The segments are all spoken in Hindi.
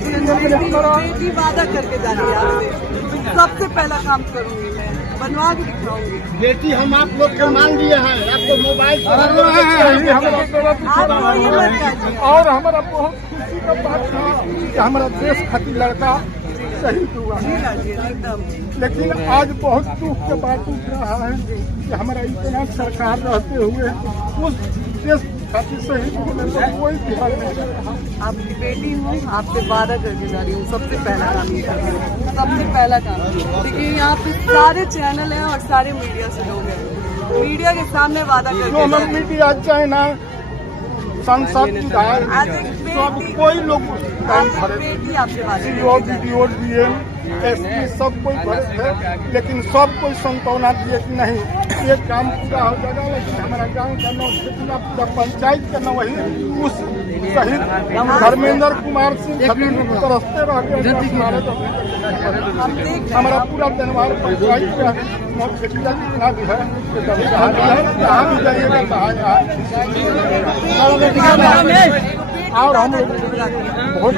बेटी वादा करके जा रही है आपसे, सबसे पहला काम करूंगी मैं, बनवा के दिखाऊंगी। बेटी हम आप लोग के मान लिए हैं, आपको मोबाइल और हमारा बहुत खुशी का बात था कि हमारा देश खातिर लड़का शहीद हुआ है। लेकिन आज बहुत दुख के बात उठ रहा है कि हमारा इतना सरकार रहते हुए उस देश खातिर शहीद होने पर कोई ध्यान नहीं दे रहा। आपकी बेटी हूँ, आपसे वादा करके जा रही हूँ, सबसे पहला काम ये कर रही हूँ, सबसे पहला काम। देखिए यहाँ पे सारे चैनल हैं और सारे मीडिया से लोग हैं, मीडिया के सामने वादा करके जा रही हूँ। मीडिया चाहे ना संसद सब कोई लोग बेटी आपसे वादा वीडियो दिए, एसपी सब कोई भरे थे, लेकिन सब कोई संतवना दिए कि नहीं ये काम पूरा हो जाएगा। लेकिन हमारा गांव का नौ पूरा पंचायत का न वही उस शहीद धर्मेंद्र कुमार सिंह तरसते रह गए। हमारा पूरा धन्यवाद पंचायत का मुखिया जितना भी है, जहाँ भी जाइएगा और हम लोग बहुत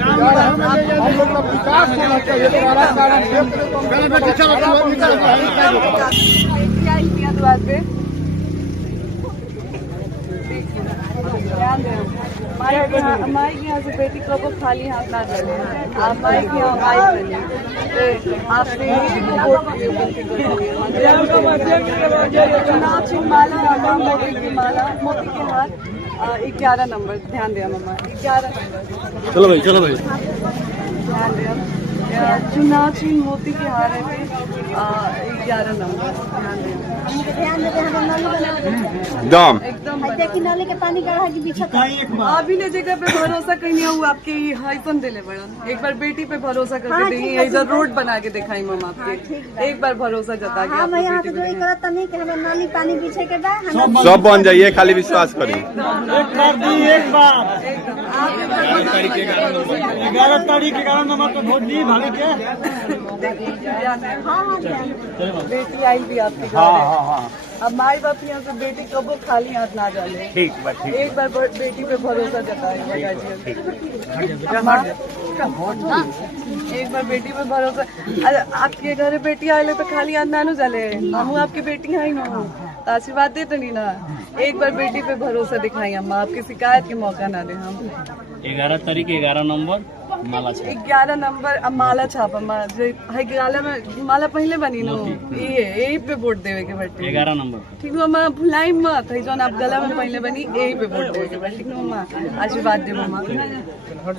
हम लोग का विकास होना चाहिए। द्वार पे ध्यान दें, माई के यहाँ से बेटी को खाली हाथ ना चले, आप माई के यहाँ माई बने, आपने चुनाव चिन्ह माला, मोती की माला, मोती के हाथ 11 नंबर, ध्यान दिया मम्मा, 11 नंबर। चलो भाई चलो भाई, ध्यान दिया, चुनाव चिन्ह मोती के हार है 11 नंबर, ध्यान देते दम एकदम नली के पानी गढ़ा के पीछे अभी ले जगह पे भरोसा कहीं हुआ आपके हाइफन दिले बड़न, एक बार बेटी पे भरोसा करके देखिए, इधर रोड बना के दिखाई मम आपके, एक बार भरोसा जता के हम यहाँ से जोड़ी करत नहीं कि हमें नाली पानी पीछे के बाद सब बन जाइए, खाली विश्वास करिए। एक बार 11 तारीख 11 नंबर तो वोट दी भाभी के। बेटी आई भी आपके घर, अब माई बाप यहाँ से बेटी कबो खाली हाथ ना डाले, एक बार बेटी पे भरोसा जताएगा, एक बार बेटी पे भरोसा। अरे आपके घर बेटी आए तो खाली हाथ ना चले, हम आपकी बेटी आई ना तो आशीर्वाद देते नहीं ना, एक बार बेटी पे भरोसा दिखाई, हम आपकी शिकायत के मौका ना दे। हम 11 तारीख 11 नंबर माला छाप, 11 नंबर अब माला छाप, गाला में माला पहले बनी नो, यही पे वोट देवे के बटे 11 नंबर ठीक है मम्मा, भुलाई मत है जो आप गला में पहले बनी, यही पे वोट देवे के बटे ठीक है मम्मा, आशीर्वाद दे मम्मा।